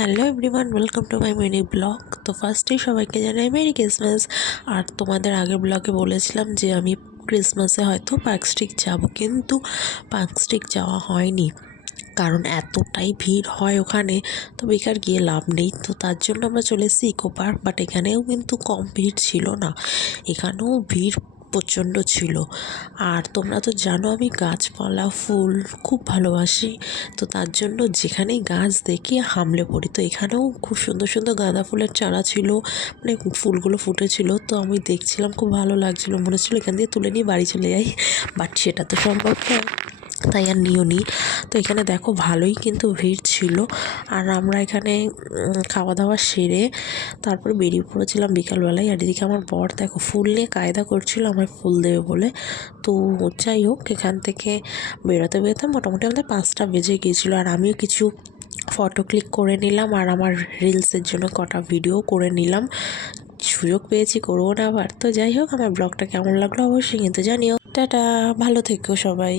Hello everyone, welcome to my mini blog. তো ফার্স্টেই সবাইকে জানাই মেরি ক্রিসমাস। আর তোমাদের আগের ব্লগে বলেছিলাম যে আমি ক্রিসমাসে হয়তো পার্ক স্ট্রিট যাব, কিন্তু পার্ক স্ট্রিট যাওয়া হয়নি, কারণ এতটাই ভিড় হয় ওখানে, তো বেকার গিয়ে লাভ নেই। তো তার জন্য আমরা চলে এসেছি ইকো পার্ক, বাট এখানেও কিন্তু কম ভিড় ছিল না, এখানেও ভিড় প্রচণ্ড ছিল। আর তোমরা তো জানো আমি গাছপালা ফুল খুব ভালোবাসি, তো তার জন্য যেখানেই গাছ দেখি হামলে পড়ি। তো এখানেও খুব সুন্দর সুন্দর গাঁদা ফুলের চারা ছিল, মানে ফুলগুলো ফুটেছিল। তো আমি দেখছিলাম, খুব ভালো লাগছিলো, মনে হচ্ছিলো এখান দিয়ে তুলে নিয়ে বাড়ি চলে যাই, বাট সেটা তো সম্ভব নয়, তাই আর নিইনি। তো এখানে দেখো ভালোই কিন্তু ভিড় ছিল। আর আমরা এখানে খাওয়া দাওয়া সেরে তারপরে বেরিয়ে পড়েছিলাম বিকালবেলায়। আর এদিকে আমার বর দেখো ফুল নিয়ে কায়দা করছিল আমায় ফুল দেবে বলে। তো যাই হোক, এখান থেকে বেরোতে বেরোতে মোটামুটি আমাদের 5টা বেজে গিয়েছিলো। আর আমিও কিছু ফটো ক্লিক করে নিলাম, আর আমার রিলসের জন্য কটা ভিডিও করে নিলাম। সুযোগ পেয়েছি, করবো না আবার? তো যাই হোক, আমার ব্লগটা কেমন লাগলো অবশ্যই কিন্তু জানিও। টাটা, ভালো থেকো সবাই।